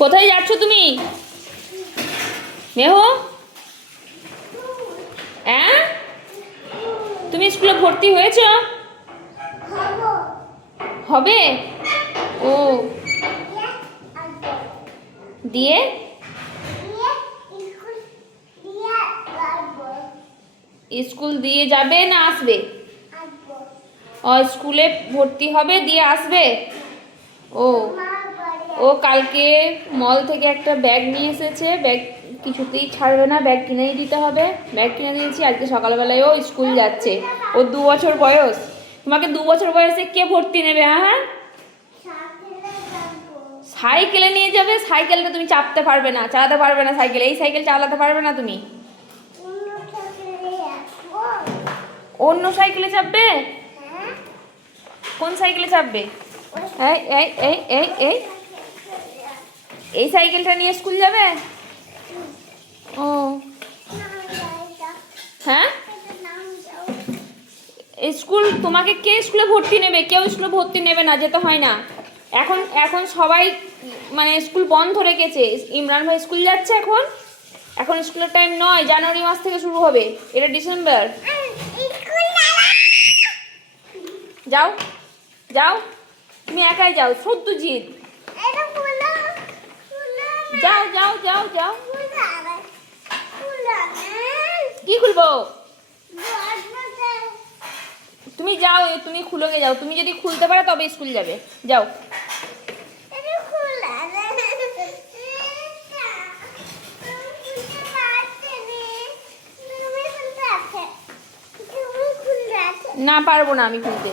কোথায় যাচ্ছ তুমি মেহু? হ্যাঁ, তুমি স্কুলে ভর্তি হয়েছ? হবে? ও, দিয়ে স্কুল দিয়ে যাবে না আসবে? ও, স্কুলে ভর্তি হবে দিয়ে আসবে। ও, ও কালকে মল থেকে একটা ব্যাগ নিয়ে এসেছে, ব্যাগ কিছুতেই ছাড়বে না, ব্যাগ কিনেই দিতে হবে। ব্যাগ কিনে দিয়েছি, আজকে সকালবেলায় ও স্কুল যাচ্ছে। ও 2 বছর বয়স। তোমাকে 2 বছর বয়সে কে ভর্তি নেবে? হ্যাঁ, সাইকেলে নিয়ে যাবে? সাইকেলটা তুমি চাপতে পারবে না, চালাতে পারবে না সাইকেল, এই সাইকেল চালাতে পারবে না তুমি। অন্য সাইকেলে চাপবে? কোন সাইকেলে চাপবে? এই এই এই এই এই এই সাইকেলটা নিয়ে স্কুল যাবে? ও, হ্যাঁ, স্কুল তোমাকে কে স্কুলে ভর্তি নেবে? কেউ স্কুলে ভর্তি নেবে না, যেতে হয় না। এখন এখন সবাই মানে স্কুল বন্ধ রেখেছে। ইমরান ভাই স্কুল যাচ্ছে এখন। এখন স্কুলের টাইম নয়, জানুয়ারি মাস থেকে শুরু হবে, এটা ডিসেম্বর। যাও যাও, তুমি একাই যাও, সদ্য জিদ। যাও যাও যাও যাও। কি খুলবো? তুমি যাও, তুমি খুলে যাও। তুমি যদি খুলতে পারো তবে স্কুল যাবে। যাও। না, পারবো না আমি খুলতে।